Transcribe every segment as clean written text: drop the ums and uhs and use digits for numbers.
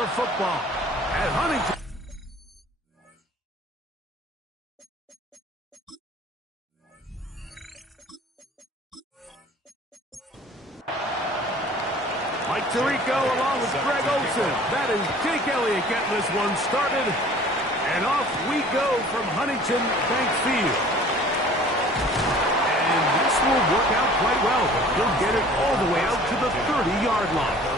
for football at Huntington. Mike Tirico along with Greg Olson. That is Jake Elliott getting this one started. And off we go from Huntington Bank Field. And this will work out quite well. He'll get it all the way out to the 30-yard line.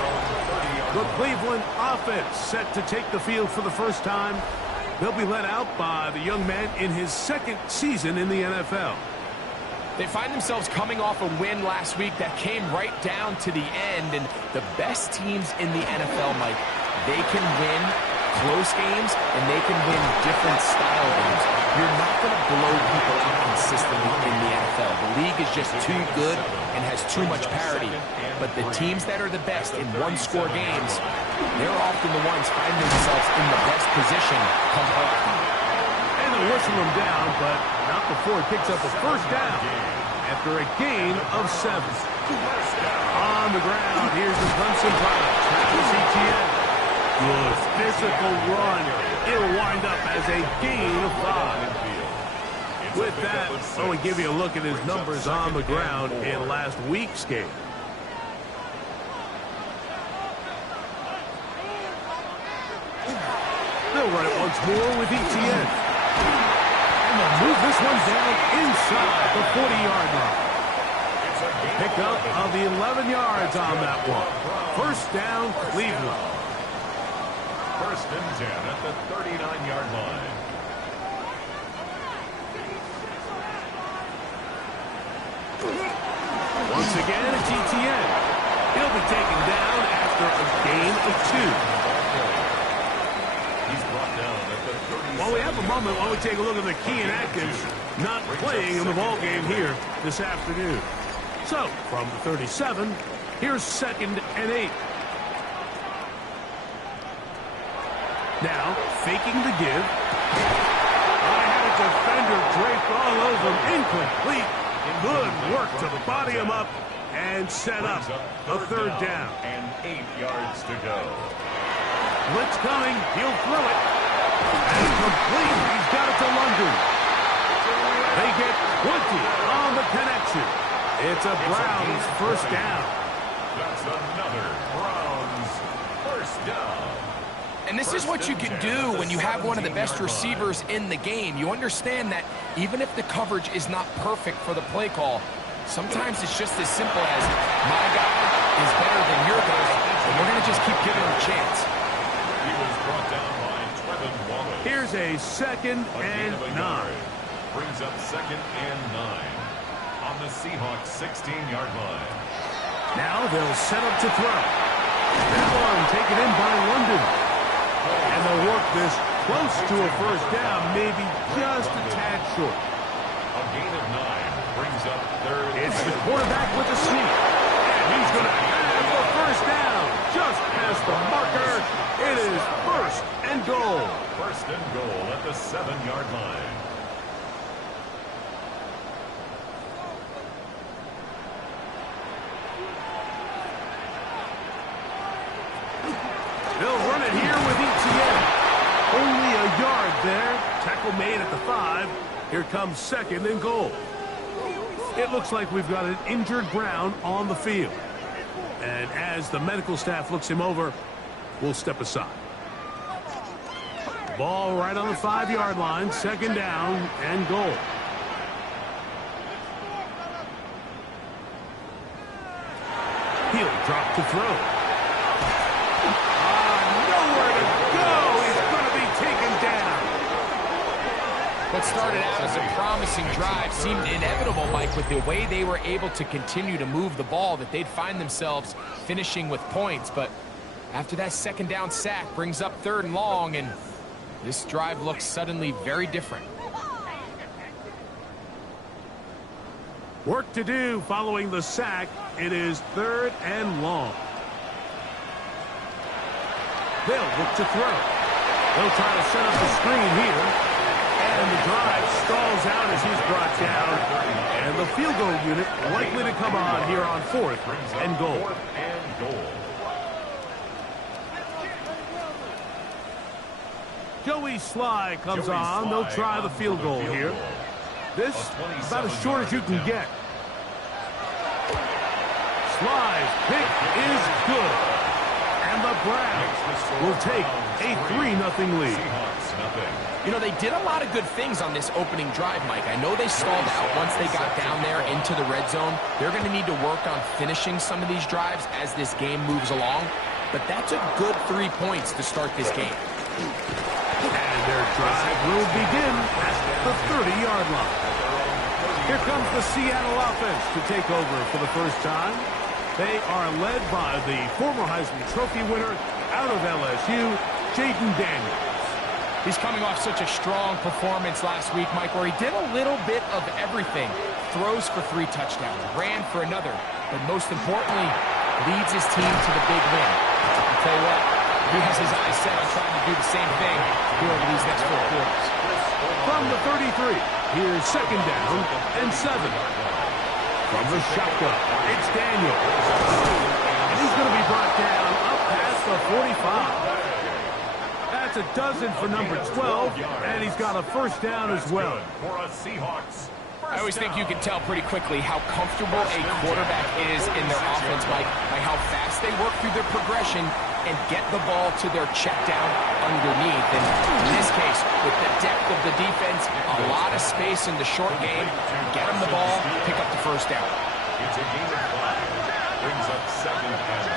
The Cleveland offense set to take the field for the first time. They'll be led out by the young man in his second season in the NFL. They find themselves coming off a win last week that came right down to the end, and the best teams in the NFL, Mike, they can win close games, and they can win different style games. You're not going to blow people out consistently in the NFL. The league is just too good and has too much parity. But the teams that are the best in one-score games, they're often the ones finding themselves in the best position come halftime. And they'll whistle him down, but not before he picks up a first down after a gain of 7. On the ground, here's the Clemson product, Travis Etienne. Good physical run. It'll wind up as a gain of 5. With that, I want to give you a look at his numbers on the ground in last week's game. They'll run it once more with Etienne. And they'll move this one down inside the 40-yard line. Pick up of the 11 yards on that one. First down, Cleveland. First and 10 at the 39-yard line. Once again, it's Etienne. He'll be taken down after a gain of 2. He's brought down at the 37. While we have a moment, while we take a look at the key inactives not playing in the ball game here this afternoon. So, from the 37, here's 2nd and 8. Now, faking the give. I had a defender draped all over him. Incomplete. Good work to body him up and set up a 3rd down. And 8 yards to go. Blitz coming. He'll throw it. And complete. He's got it to London. They get 20 on the connection. It's a Browns first down. That's another Browns first down. And this is what you can do when you have one of the best receivers in the game. You understand that even if the coverage is not perfect for the play call, sometimes it's just as simple as my guy is better than your guy, and we're going to just keep giving him a chance. He was brought down by Trevin Wallace. Here's a 2nd and 9. Brings up 2nd and 9 on the Seahawks 16-yard line. Now they'll set up to throw. That one taken in by London. And they'll work this close to a first down, maybe just a tad short. A gain of 9 brings up 3rd. It's the quarterback with the sneak. And he's going to have a first down. Just past the marker. It is 1st and goal. 1st and goal at the 7-yard line. They'll run it here with Etienne. Only a yard there. Tackle made at the 5. Here comes 2nd and goal. It looks like we've got an injured Brown on the field. And as the medical staff looks him over, we'll step aside. Ball right on the 5-yard line. 2nd down and goal. He'll drop to throw. What started out as a promising drive seemed inevitable, Mike, with the way they were able to continue to move the ball, that they'd find themselves finishing with points. But after that 2nd down sack brings up 3rd and long, and this drive looks suddenly very different. Work to do following the sack. It is 3rd and long. They'll look to throw. They'll try to set up the screen here. And the drive stalls out as he's brought down. And the field goal unit likely to come on here on 4th and goal. Joey Sly comes on. They'll try the field goal here. This about as short as you can get. Sly's pick is good. And the Browns will take a 3-0 lead. You know, they did a lot of good things on this opening drive, Mike. I know they stalled out once they got down there into the red zone. They're going to need to work on finishing some of these drives as this game moves along. But that's a good 3 points to start this game. And their drive will begin at the 30-yard line. Here comes the Seattle offense to take over for the first time. They are led by the former Heisman Trophy winner out of LSU, Jaden Daniels. He's coming off such a strong performance last week, Mike, where he did a little bit of everything. Throws for 3 touchdowns, ran for another, but most importantly, leads his team to the big win. I'll tell you what, he has his eyes set on trying to do the same thing here over these next 4 quarters. From the 33, here's 2nd down and 7. From the shotgun, it's Daniel. And he's going to be brought down up past the 45. That's a dozen for number 12, and he's got a first down as well. I always think you can tell pretty quickly how comfortable a quarterback is in their offense, Mike, by how fast they work through their progression and get the ball to their check down underneath. And in this case, with the depth of the defense, a lot of space in the short game, get them the ball, pick up the first down. It's a game of 5. Brings up 2nd and 5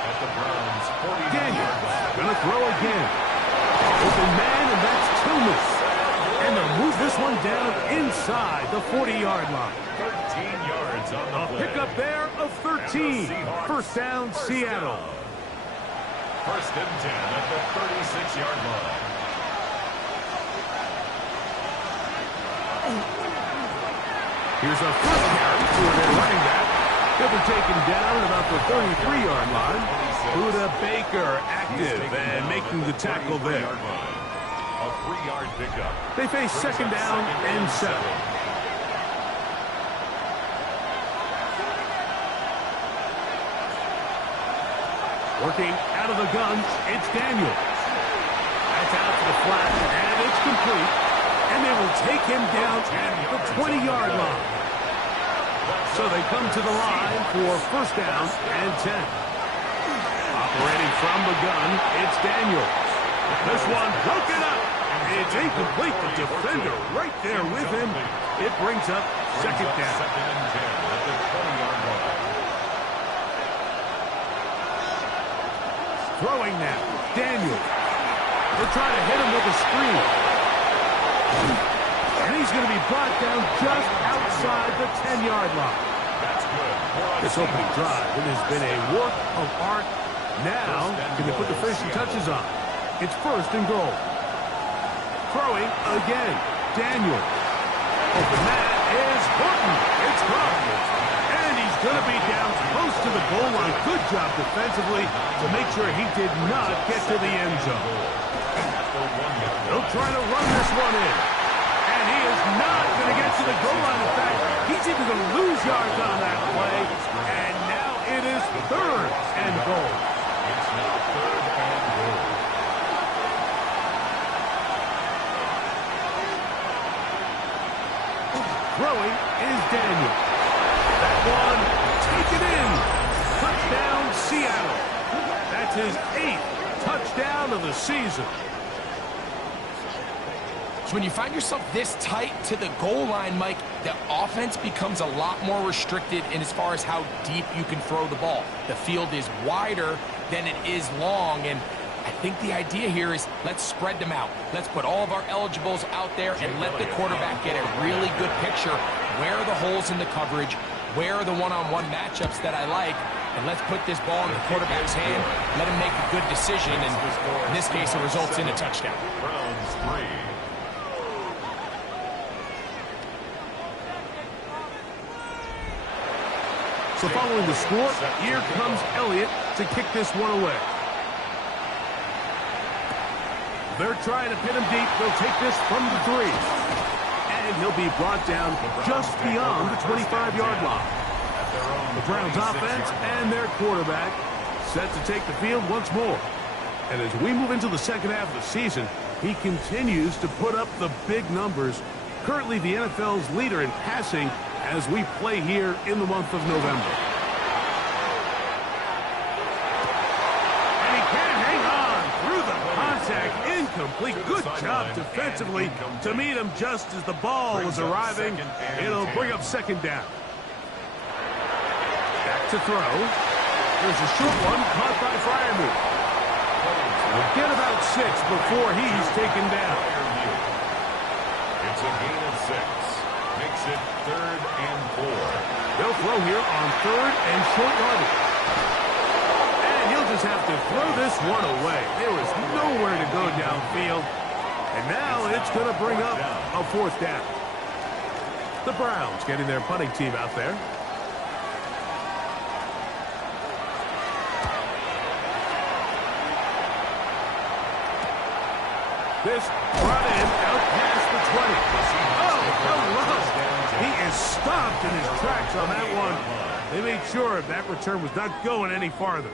at the Browns' 40-yard Daniel line. gonna throw again. Open man, and that's Thomas. And they'll move this one down inside the 40-yard line. 13 yards on the play. Pickup there of 13. First down, Seattle. 1st and 10 at the 36-yard line. Here's a first carry to their running back. He'll be taken down at about the 33-yard line. Buda Baker active and making the tackle there. A 3-yard pickup. They face 2nd down and 7. Working out of the gun, it's Daniel. That's out to the flat, and it's complete. And they will take him down at the 20-yard line. So they come to the line for first down and 10. Operating from the gun, it's Daniel. This one broken up. It's incomplete. The defender right there with him. It brings up 2nd down. 2nd and 10 at the 20-yard line. Throwing now, Daniel. They're trying to hit him with a screen. And he's going to be brought down just outside the 10-yard line. That's good. This opening drive, it has been a work of art. Now, can they put the finishing touches on? It's 1st and goal. Throwing again, Daniel. Open man is Horton. It's caught. And he's going to be down close to the goal line. Good job defensively to make sure he did not get to the end zone. They'll try to run this one in. And he is not going to get to the goal line. In fact, he's even going to lose yards on that play. And now it is 3rd and goal. It's now 3rd and goal. Throwing is Daniel. That one taken in. Touchdown, Seattle. That's his 8th touchdown of the season. So when you find yourself this tight to the goal line, Mike, the offense becomes a lot more restricted in as far as how deep you can throw the ball. The field is wider than it is long, and I think the idea here is let's spread them out. Let's put all of our eligibles out there and let the quarterback get a really good picture. Where are the holes in the coverage? Where are the one-on-one matchups that I like? And let's put this ball in the quarterback's hand. Let him make a good decision, and in this case, it results in a touchdown. Browns 3. So following the score, here comes Elliott to kick this one away. They're trying to pin him deep. They'll take this from the 3. And he'll be brought down just beyond the 25-yard line. The Browns offense and their quarterback set to take the field once more. And as we move into the second half of the season, he continues to put up the big numbers. Currently the NFL's leader in passing as we play here in the month of November. And he can't hang on through the contact. Incomplete. Good job defensively to meet him just as the ball was arriving. It'll bring up second down. Back to throw. There's a short one caught by Freiermuth. We'll get about 6 before he's taken down. It's a gain of 6. Makes it 3rd and 4. They'll throw here on 3rd and short yardage. And he'll just have to throw this one away. There was nowhere to go downfield. And now it's going to bring up a 4th down. The Browns getting their punting team out there. This brought in out past the 20. Oh, no look. He is stopped in his tracks on that one. They made sure that return was not going any farther.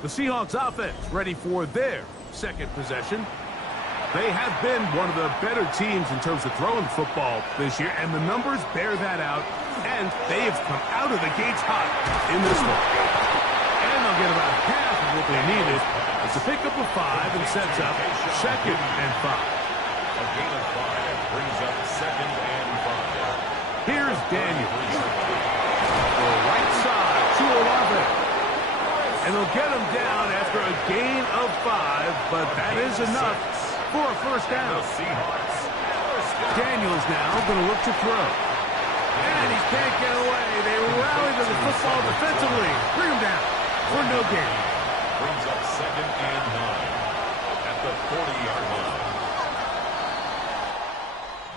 The Seahawks offense ready for their second possession. They have been one of the better teams in terms of throwing football this year, and the numbers bear that out, and they have come out of the gates hot in this one. And they'll get about half of what they needed. It's a pickup of 5 and sets up 2nd and 5. A gain of 5 brings up 2nd and 5. Here's Daniels. The right side to Olave. And they'll get him down after a gain of 5, but that is enough for a 1st down. Daniels now going to look to throw. And he can't get away. They rally to the football defensively. Bring him down for no gain. Brings up 2nd and 9 at the 40-yard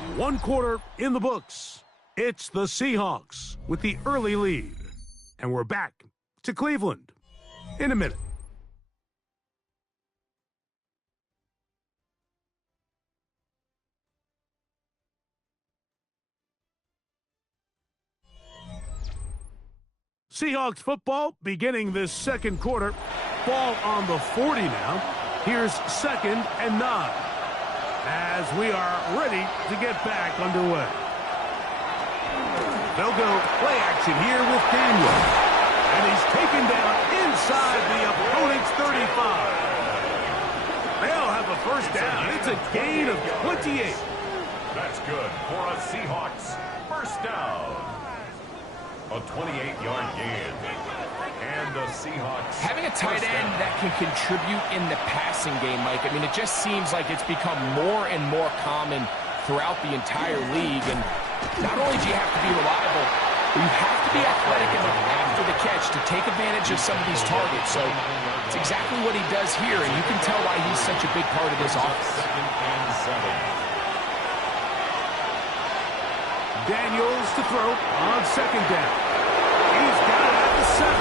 line. 1 quarter in the books. It's the Seahawks with the early lead. And we're back to Cleveland in a minute. Seahawks football beginning this second quarter. Ball on the 40 now. Here's 2nd and 9 as we are ready to get back underway. They'll go play action here with Daniel. And he's taken down inside the opponent's 35. They'll have a 1st down. It's a gain of 28. That's good for a Seahawks 1st down. A 28-yard gain. And the Seahawks. Having a tight end that can contribute in the passing game, Mike, I mean, it just seems like it's become more and more common throughout the entire league. And not only do you have to be reliable, but you have to be athletic enough after the catch to take advantage of some of these targets. So it's exactly what he does here, and you can tell why he's such a big part of this offense. 2nd and 7. Daniels to throw on 2nd down. He's got it at the 7.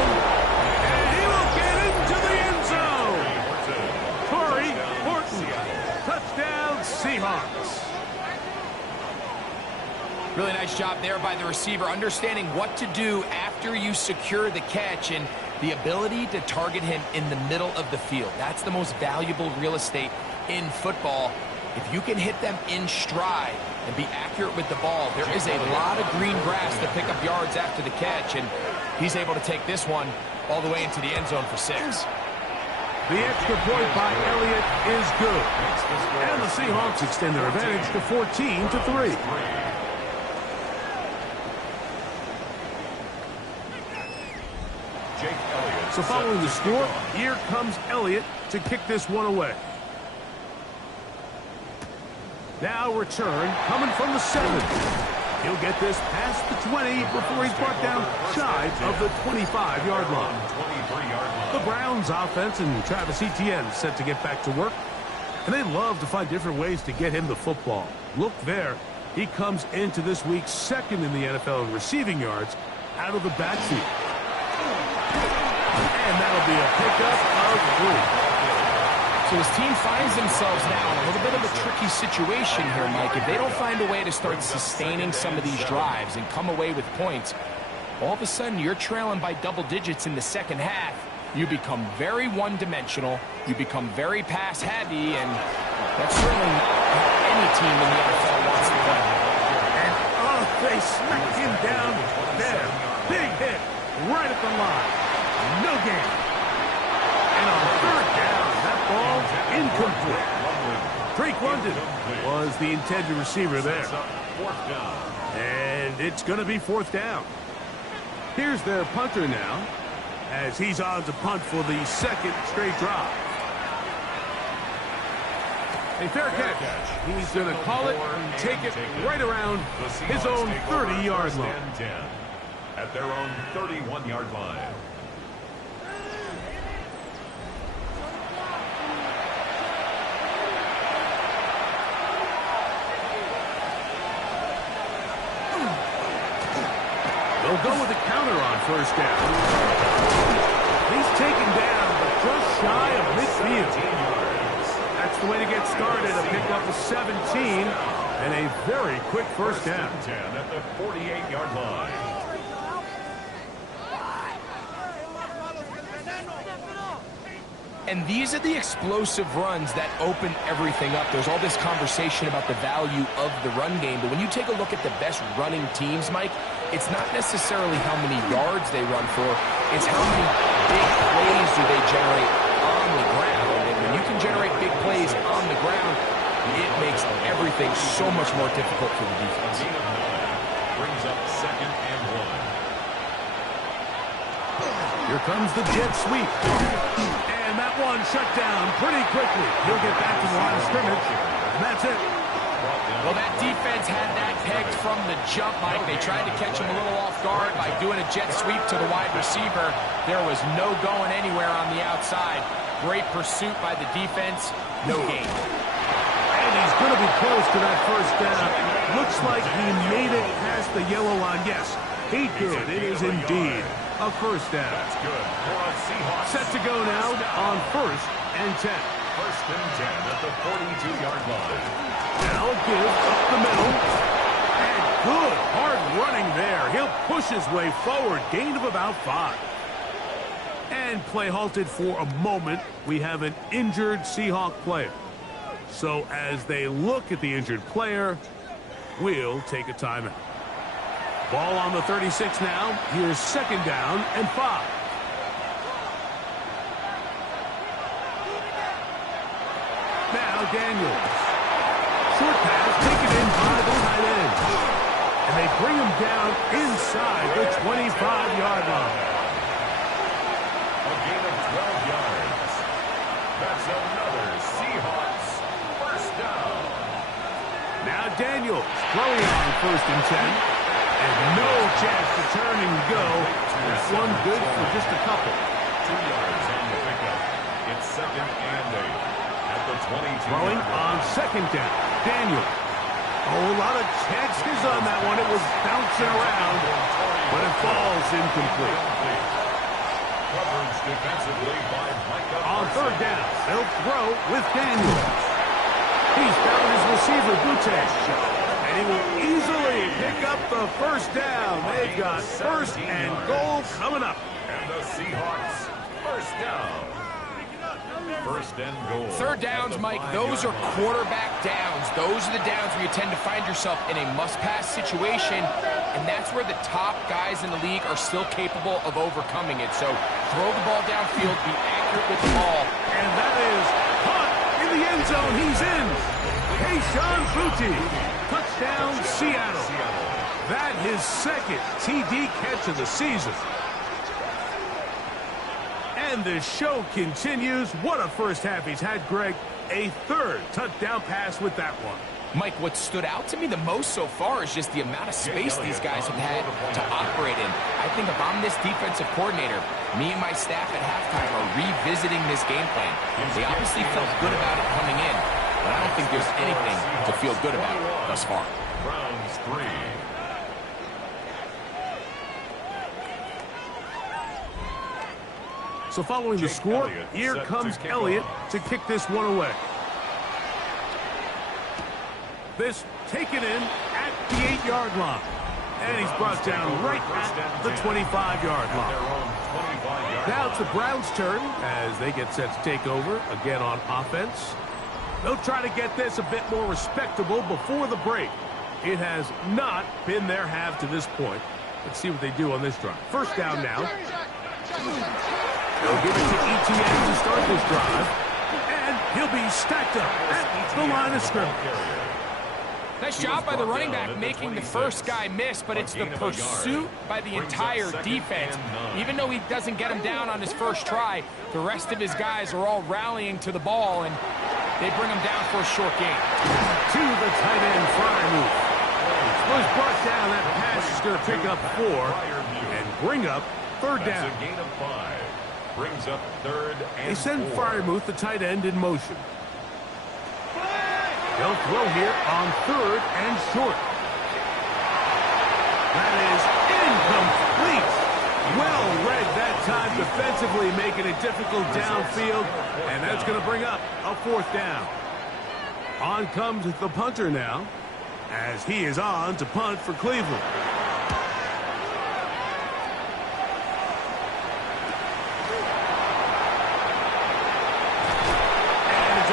And he will get into the end zone. Torrey Horton. Touchdown, Seahawks. Really nice job there by the receiver, understanding what to do after you secure the catch and the ability to target him in the middle of the field. That's the most valuable real estate in football. If you can hit them in stride and be accurate with the ball, there is a lot of green grass to pick up yards after the catch, and he's able to take this one all the way into the end zone for 6. The extra point by Elliott is good. And the Seahawks extend their advantage to 14-3. So following the score, here comes Elliott to kick this one away. Now return coming from the 7. He'll get this past the 20 before he's brought down shy of the 25-yard line. The Browns offense and Travis Etienne set to get back to work. And they love to find different ways to get him the football. Look there. He comes into this week 2nd in the NFL in receiving yards out of the backfield. And that'll be a pickup of 3. So his team finds themselves now in a little bit of a tricky situation here, Mike. If they don't find a way to start sustaining some of these drives and come away with points, all of a sudden you're trailing by double digits in the second half. you become very one-dimensional, you become very pass-heavy, and that's certainly not how any team in the NFL wants to play. And, oh, they smacked him down there. Big hit right at the line. No gain. And on third down, that ball incomplete. Drake London was the intended receiver there. And it's going to be fourth down. Here's their punter now, as he's on to punt for the second straight drive. A fair catch. He's going to call it and take it right around his own 30-yard line. At their own 31-yard line. They'll go with a counter on first down. He's taken down, but just shy of midfield. That's the way to get started. A pickup of 17 and a very quick first down. 10 at the 48-yard line. And these are the explosive runs that open everything up. There's all this conversation about the value of the run game, but when you take a look at the best running teams, Mike, it's not necessarily how many yards they run for, it's how many big plays do they generate on the ground. And when you can generate big plays on the ground, it makes everything so much more difficult for the defense. Brings up second and 1. Here comes the jet sweep. And that one shut down pretty quickly. He'll get back to the line of scrimmage, and that's it. Well, that defense had that pegged from the jump, Mike. They tried to catch him a little off guard by doing a jet sweep to the wide receiver. There was no going anywhere on the outside. Great pursuit by the defense. No gain. And he's going to be close to that first down. Looks like he made it past the yellow line. Yes, he did. It is indeed a first down. That's good for a Seahawks. Set to go now on first and 10. First and 10 at the 42-yard line. Now a give up the middle. And good hard running there. He'll push his way forward. Gain of about 5. And play halted for a moment. We have an injured Seahawk player. So as they look at the injured player, we'll take a timeout. Ball on the 36 now. Here's second down and 5. Now Daniels. Short pass taken in by the tight end. And they bring him down inside the 25-yard line. A gain of 12 yards. That's another Seahawks first down. Now Daniels throwing on first and 10. And no chance to turn and go. This one good for just a couple. 2 yards on the pickup. It's second and 8 at the 22. Throwing on second down. Daniel. Oh, a lot of chances on that one. It was bouncing around, but it falls incomplete. Coverage defensively by Micah. On third down, they'll throw with Daniels. He's found his receiver, Butte. And he will easily pick up the first down. They've got first and goal coming up. And the Seahawks first down. First and goal. Third downs, Mike, those are quarterback downs. Those are the downs where you tend to find yourself in a must-pass situation, and that's where the top guys in the league are still capable of overcoming it. So throw the ball downfield, be accurate with the ball. And that is caught in the end zone. He's in. Hey, Sean Butte. Touchdown, Seattle. That his second TD catch of the season. And the show continues. What a first half he's had, Greg. A third touchdown pass with that one. Mike, what stood out to me the most so far is just the amount of space these guys have had to operate in. I think if I'm this defensive coordinator, me and my staff at halftime are revisiting this game plan. They obviously felt good about it coming in, but I don't think there's anything to feel good about thus far. Browns 3. So following the score, here comes Elliott to kick this one away. This taken in at the 8-yard line. And he's brought down right at the 25-yard line. 25-yard Now it's the line. Browns' turn as they get set to take over again on offense. They'll try to get this a bit more respectable before the break. It has not been their half to this point. Let's see what they do on this drive. First down now. They'll give it to ETN to start this drive. And he'll be stacked up at the line of scrimmage. Nice job by the running back making the first guy miss, but it's the pursuit by the entire defense. Even though he doesn't get him down on his first try, the rest of his guys are all rallying to the ball, and they bring him down for a short gain. To the tight end, Freiermuth. Was brought down. That pass is going to pick up 4 and bring up third down. That's a gain of 5. Brings up third and They send 4. Freiermuth, the tight end, in motion. They'll throw here on third and short. That is incomplete. Well read that time defensively, making it difficult downfield, and that's going to bring up a 4th down. On comes the punter now, as he is on to punt for Cleveland.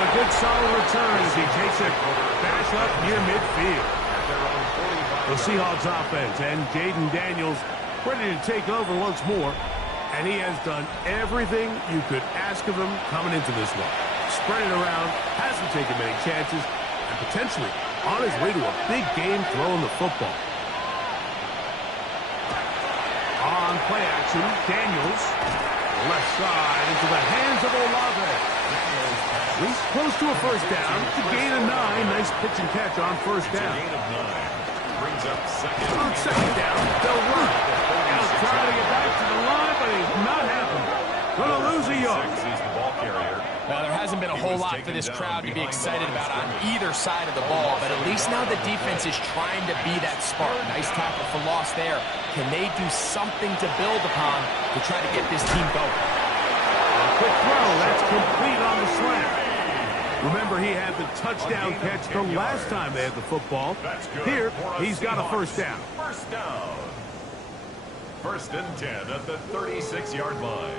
Good solid return as he takes it back up near midfield. The Seahawks offense and Jaden Daniels ready to take over once more. And he has done everything you could ask of him coming into this one. Spread it around, hasn't taken many chances, and potentially on his way to a big game throwing the football. On play action, Daniels, left side into the hands of Olave. He's close to a first down to gain a 9. Nice pitch and catch on first down. Gain of 9. Brings up second. On second down, they'll run. He's trying to get back to the line, but he's not happening. Going to lose a yard. He's the ball carrier. Now, there hasn't been a whole lot for this crowd to be excited about on either side of the ball, but at least now the defense is trying to be that spark. Nice tackle for loss there. Can they do something to build upon to try to get this team going? Quick throw, that's complete on the slant. Remember, he had the touchdown catch the last time they had the football. Here, he's got a first down. First down. First and 10 at the 36-yard line.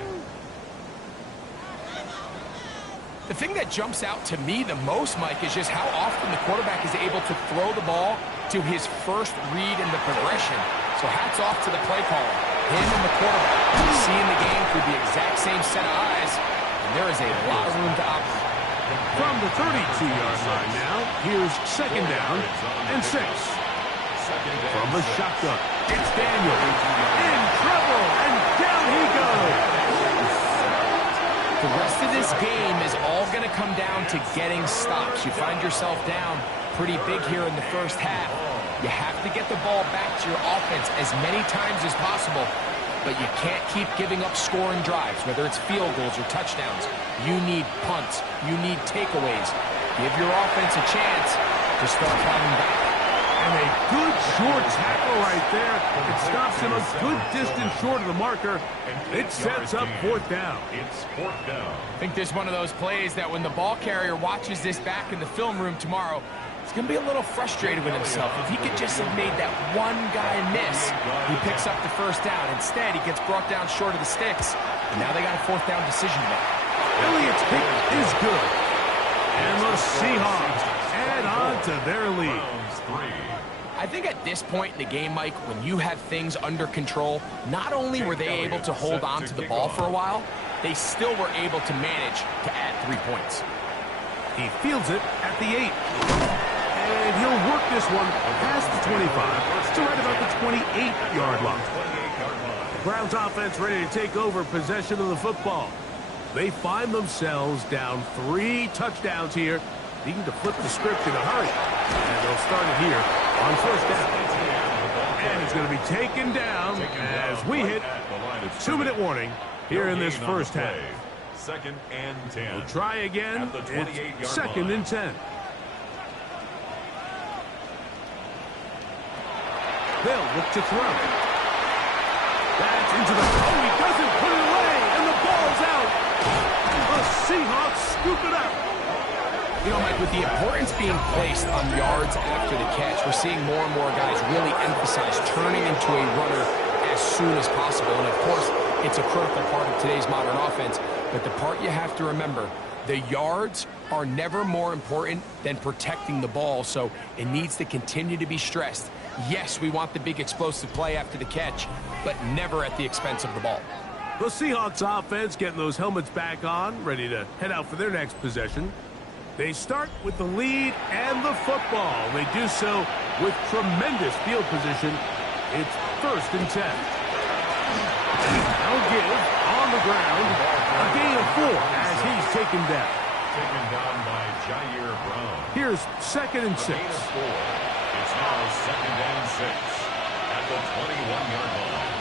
The thing that jumps out to me the most, Mike, is just how often the quarterback is able to throw the ball to his first read in the progression. So hats off to the play caller. Him and the quarterback seeing the game through the exact same set of eyes, and there is a lot of room to operate. From the 32-yard line now, here's second down and 6. From the shotgun, it's Daniel. In trouble, and down he goes. The rest of this game is all going to come down to getting stops. You find yourself down pretty big here in the first half. You have to get the ball back to your offense as many times as possible, but you can't keep giving up scoring drives, whether it's field goals or touchdowns. You need punts. You need takeaways. Give your offense a chance to start fighting back. And a good short tackle right there. It stops him a good distance short of the marker. It sets up 4th down. It's 4th down. I think there's one of those plays that when the ball carrier watches this back in the film room tomorrow, he's going to be a little frustrated with himself. If he could just have made that one guy miss, he picks up the first down. Instead, he gets brought down short of the sticks, and now they got a 4th down decision to make. Elliott's pick is good. And the Seahawks add on to their lead. I think at this point in the game, Mike, when you have things under control, not only were they able to hold on to the ball for a while, they still were able to manage to add 3 points. He fields it at the 8. And he'll work this one past the 25 to right about the 28-yard line. The Browns offense ready to take over possession of the football. They find themselves down 3 touchdowns here, needing to flip the script in a hurry. And they'll start it here on first down. And it's going to be taken down as we hit the 2-minute warning here in this first half. Second and 10. We'll try again. It's second and 10. They'll look to throw. That's into the... Oh, he doesn't put it away, and the ball's out. The Seahawks scoop it up. You know, Mike, with the importance being placed on yards after the catch, we're seeing more and more guys really emphasize turning into a runner as soon as possible. And, of course, It's a critical part of today's modern offense. But the part you have to remember, the yards are never more important than protecting the ball, so it needs to continue to be stressed. Yes, we want the big explosive play after the catch, but never at the expense of the ball. The Seahawks offense getting those helmets back on, ready to head out for their next possession. They start with the lead and the football. They do so with tremendous field position. It's 1st and 10. They'll give on the ground. A gain of 4 as he's taken down. Taken down by Jair Brown. Here's 2nd and 6. Gain of 4. It's now 2nd and 6 at the 21-yard line.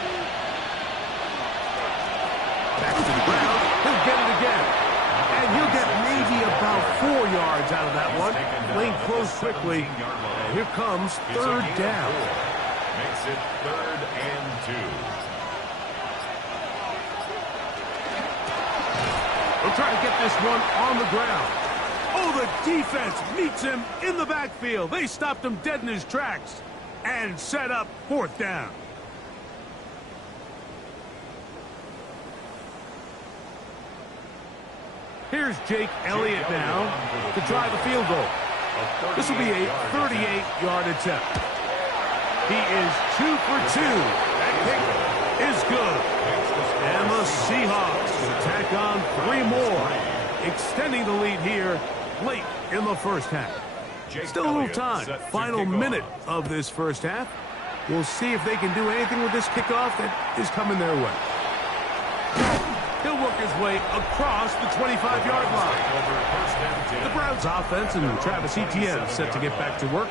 Back to the ground. He'll get it again. And he'll get maybe about 4 yards out of that one. Lane closed quickly. And here comes 3rd down. Makes it 3rd and 2. They'll try to get this one on the ground. Oh, the defense meets him in the backfield. They stopped him dead in his tracks and set up 4th down. Here's Jake Elliott now to try the field goal. This will be a 38-yard attempt. He is 2 for 2. That kick is good. And the Seahawks will tack on 3 more, extending the lead here late in the first half. Still a little time. Final minute of this first half. We'll see if they can do anything with this kickoff that is coming their way. He'll work his way across the 25-yard line. The Browns offense and Travis Etienne set to get back to work.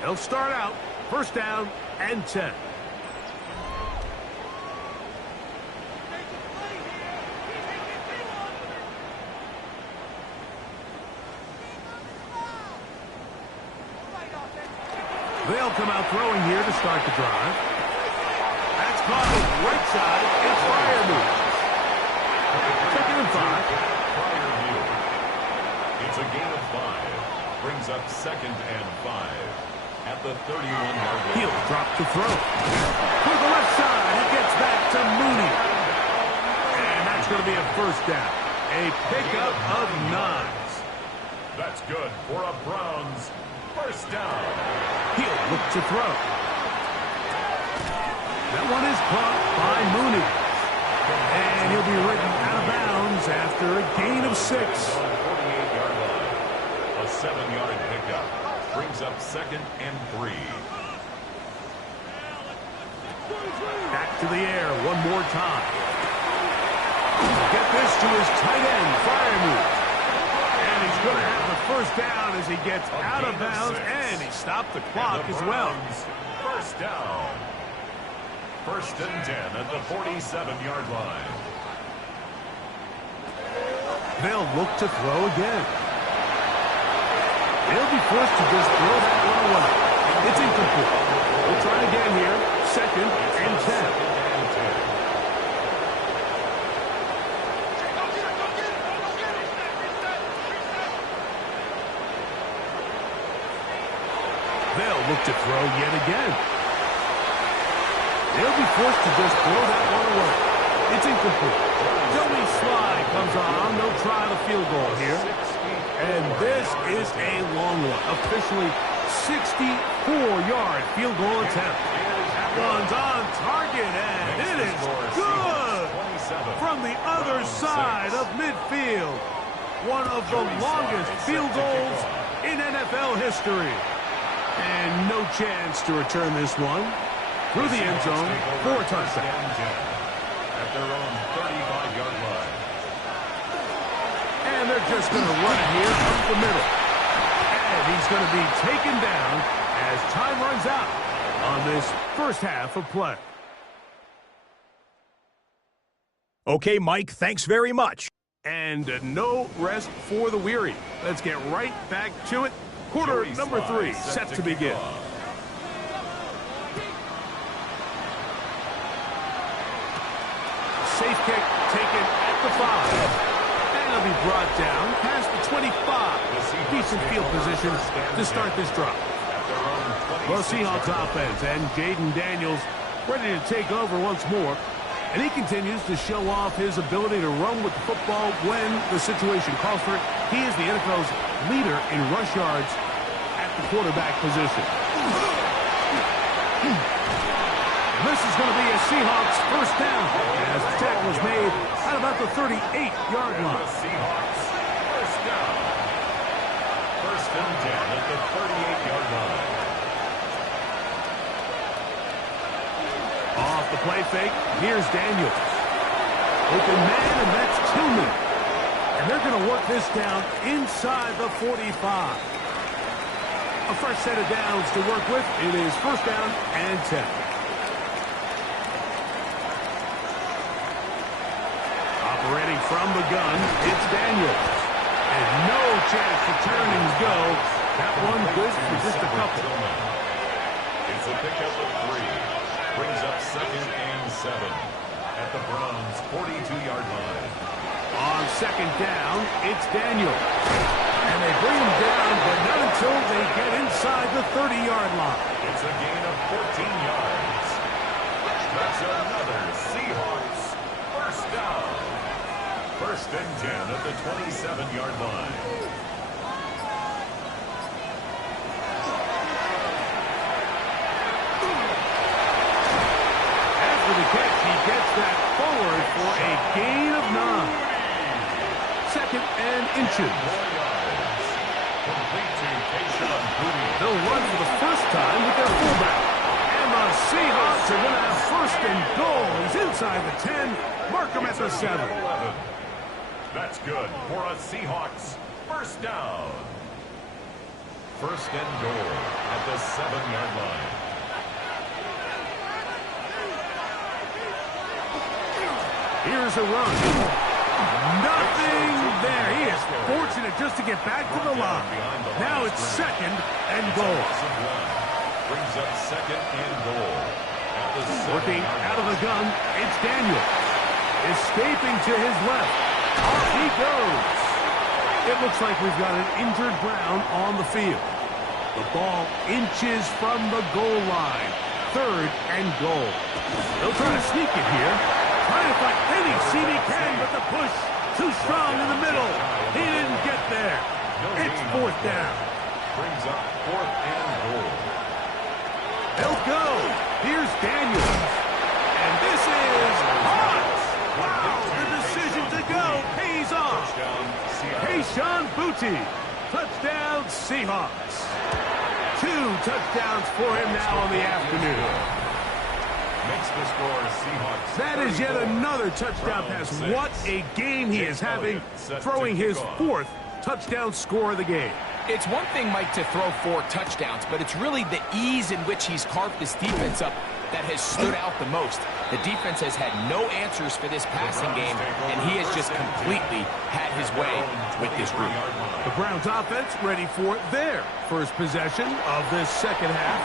They'll start out 1st down and 10. They'll come out throwing here to start the drive. That's caught the right side. It's Freiermuth. 2nd and 5. It's a gain of 5. Brings up 2nd and 5 at the 31-yard line. He'll drop to throw. To the left side. He gets back to Mooney. And that's going to be a 1st down. A pickup of 9s. That's good for a Browns 1st down. He'll look to throw. That one is caught by Mooney. And he'll be written out of bounds after a gain of 6. 48-yard line. A 7-yard pickup. Brings up 2nd and 3. Back to the air one more time. Get this to his tight end, Freiermuth. And he's going to have the 1st down as he gets out of bounds. And he stopped the clock as well. 1st down. 1st and 10 at the 47-yard line. They'll look to throw again. They'll be forced to just throw that one away. It's incomplete. We'll try again here. 2nd and 10. They'll look to throw yet again. They'll be forced to just throw that one away. It's incomplete. Joey Sly comes on. They'll try the field goal here. And this is a long one. Officially 64-yard field goal attempt. That one's on target, and it is good from the other side of midfield. One of the longest field goals in NFL history. And no chance to return this one through the end zone for a touchdown. At their own 35-yard line. And they're just going to run it here up the middle. And he's going to be taken down as time runs out on this first half of play. Okay, Mike, thanks very much. And no rest for the weary. Let's get right back to it. Quarter number 3 set to begin. Safe kick taken at the 5. And he'll be brought down past the 25. Decent field position to start this drive. The Seahawks offense and Jaden Daniels ready to take over once more. And he continues to show off his ability to run with the football when the situation calls for it. He is the NFL's leader in rush yards at the quarterback position. This is going to be a Seahawks first down as the tackle is made at about the 38-yard line. Seahawks first down. First and 10 at the 38-yard line. Off the play fake, here's Daniels. Open man, and that's Tillman. And they're going to work this down inside the 45. A fresh set of downs to work with. It is first down and 10. Operating from the gun, it's Daniels. And no chance to turn and go. That one good for just a couple. It's a pickup of 3. Brings up second and 7 at the Browns' 42-yard line. On second down, it's Daniels. And they bring him down, but not until they get inside the 30-yard line. It's a gain of 14 yards. That's another Seahawks first down. First and 10 at the 27-yard line. After the catch, he gets that forward for a gain of 9. Second and inches. They'll run for the first time with their fullback. And the Seahawks are going to have first and goal. He's inside the 10. Mark him at the 7. That's good for a Seahawks first down. First and goal at the 7-yard line. Here's a run. Nothing there. He is fortunate just to get back to the line. Now it's second and goal. Brings up second and goal. Working out of the gun, it's Daniels. Escaping to his left. Off he goes. It looks like we've got an injured Brown on the field. The ball inches from the goal line. Third and goal. They'll try to sneak it here. Trying to find any seam he can, but the push too strong in the middle. He didn't get there. It's fourth down. Brings up fourth and goal. They'll go. Here's Daniels. And this is hot. Wow, the decision to go pays off. Kayshon Boutte. Touchdown Seahawks. 2 touchdowns for him now on the afternoon. Makes the score Seahawks. That is yet another touchdown pass. What a game he is having, throwing his 4th touchdown score of the game. It's one thing, Mike, to throw 4 touchdowns, but it's really the ease in which he's carved this defense up that has stood out the most. The defense has had no answers for this passing game, and he has just completely had his way with this group. The Browns offense ready for their first possession of this second half.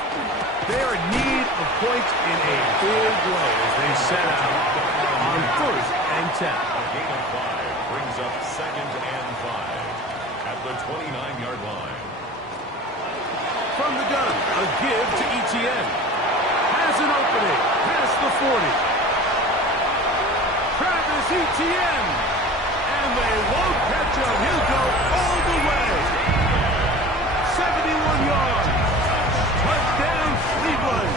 They are in need of points in a big way as they set out on first and 10. A gain of 5 brings up second and 5 at the 29-yard line. From the gun, a give to Etienne. Has an opening past the 40. Travis Etienne. And they won't catch him. He'll go all the way. 71 yards. Touchdown, Cleveland.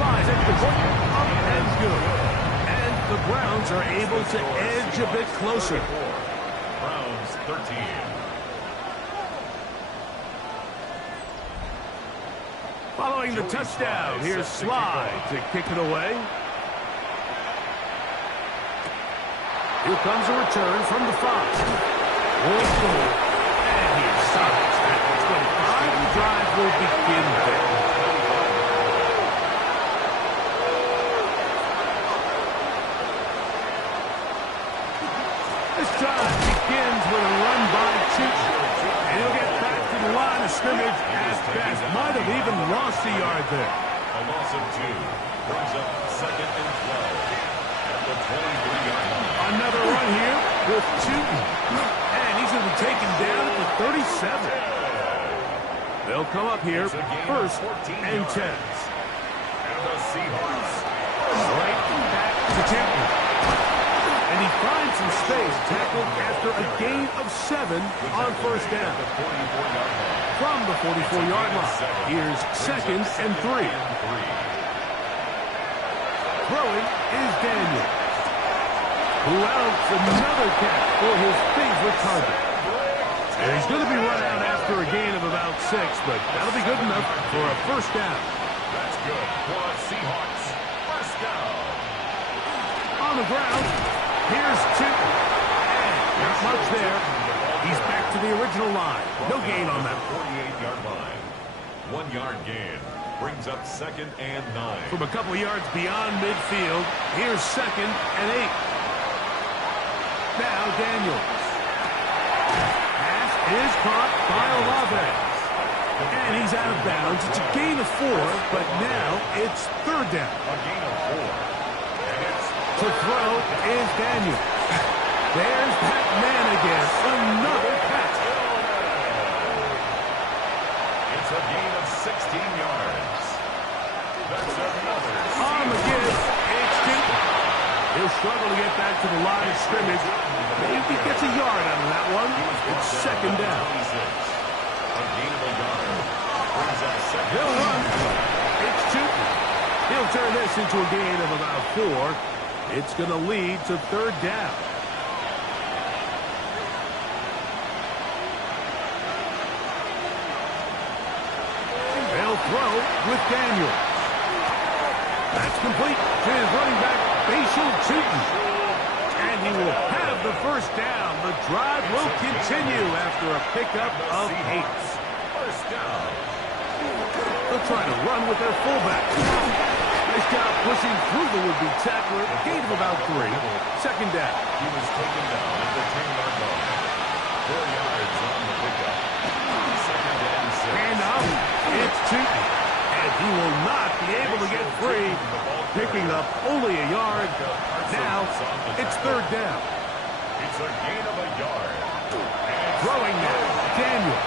Slides at the point. Up and good. And the Browns are able to edge a bit closer. Browns 13. Following the touchdown, here's Slide to kick it away. Here comes a return from the 5. And he stops at the 25. The drive will begin there. This drive begins with a run by Chiefs. And he'll get back to the line of scrimmage as best. Might have even lost a yard there. A loss of 2 brings up second and 12 at the 23-yard line. Another run here with Tootin. And he's going to be taken down at the 37. They'll come up here first and 10. And Seahawks. Right back to Tipton. And he finds some space, tackled after a gain of 7 on first down. From the 44-yard line, here's 2nd and 3. Throwing is Daniel, who outs another catch for his favorite target. And he's going to be run out after a gain of about 6, but that'll be good enough for a first down. That's good for the Seahawks. First down. On the ground, here's Tipton. And not much there. He's back to the original line. No gain on that. 48-yard line. 1-yard gain. Brings up 2nd and 9. From a couple yards beyond midfield, here's 2nd and 8. Now Daniels. Pass is caught by Olave. And he's out of bounds. It's a gain of 4, but now it's 3rd down. A gain of 4. And it's To throw is Daniels. There's that man again. Another catch. It's a gain of 16 yards. That's another. On the give, it's Tipton. He'll struggle to get back to the line of scrimmage. Maybe he gets a yard out of that one. It's 2nd down. 26. A gain of a yard. Brings up 2nd. He'll run. It's Tipton. He'll turn this into a gain of about 4. It's going to lead to 3rd down. They'll throw with Daniels. That's complete to his running back, Bashal Tipton. And he will have the first down. The drive will continue after a pickup of 8. First down. They'll try to run with their fullback. Nice job pushing through the would-be tackler. Gain of about 3. 2nd down. He was taken down at the 10-yard line. 4 yards on the pickup. 2nd and 6. And up, it's Tipton. And he will not be able to get free, picking up only a yard. Now, it's 3rd down. It's a gain of a yard. Throwing now, Daniel.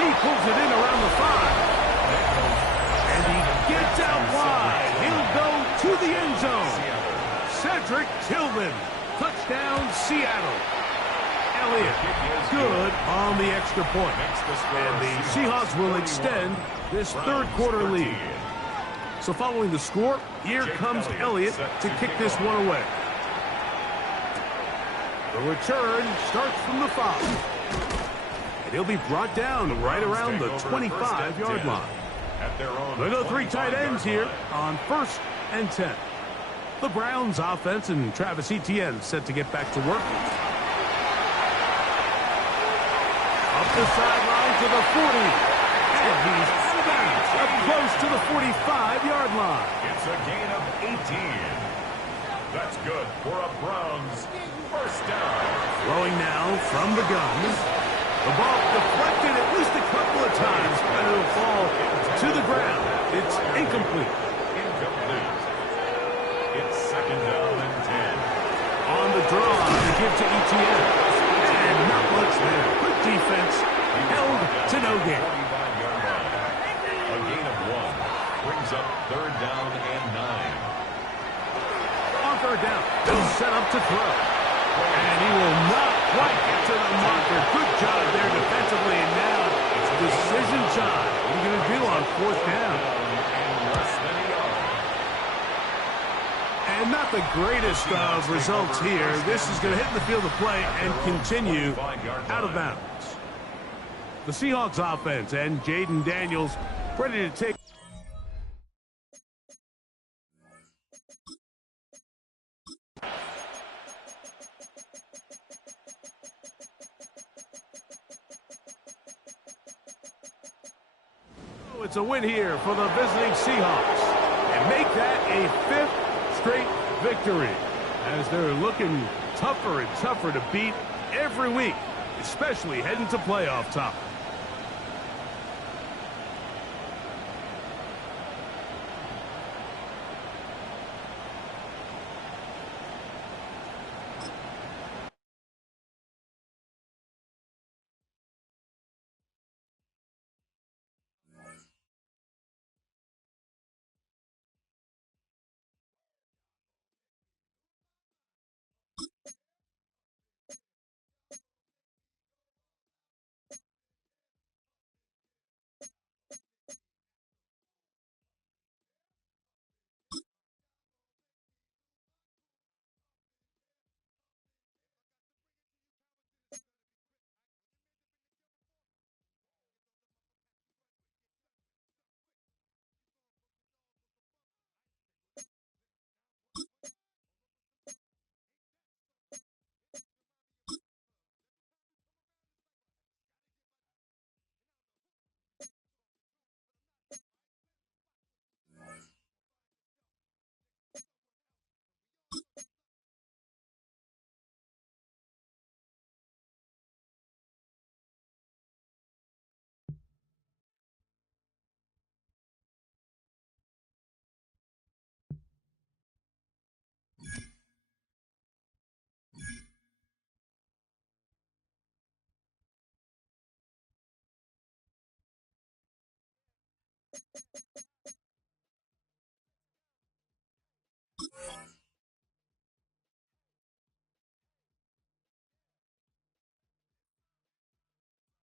He pulls it in around the 5. And he gets out wide. He'll go to the end zone. Cedric Tillman. Touchdown, Seattle. Elliott, good on the extra point. And the Seahawks will extend this 3rd quarter lead. So following the score, here comes Elliott to kick this one away. The return starts from the 5. And he'll be brought down right around the 25-yard line. They'll go 3 tight ends here on 1st and 10. The Browns offense and Travis Etienne set to get back to work. Up the sideline to the 40. And he's back up close to the 45-yard line. It's a gain of 18. That's good for a Browns first down. Throwing now from the gun. The ball deflected at least a couple of times, and it'll fall to the ground. It's incomplete. Incomplete. It's 2nd down and 10. On the draw to give to Etienne. And not much there. Good defense. Held to no gain. 45-yard line. A gain of 1. Brings up 3rd down and 9. On 3rd down, they'll set up to throw. And he will not quite get to the marker. Good job there defensively. And now it's decision time. What are you going to do on 4th down? And less than a yard. And not the greatest of results here. This is going to hit the field of play and continue out of bounds. The Seahawks offense and Jaden Daniels ready to take. It's a win here for the visiting Seahawks and make that a 5th straight victory as they're looking tougher and tougher to beat every week, especially heading to playoff time.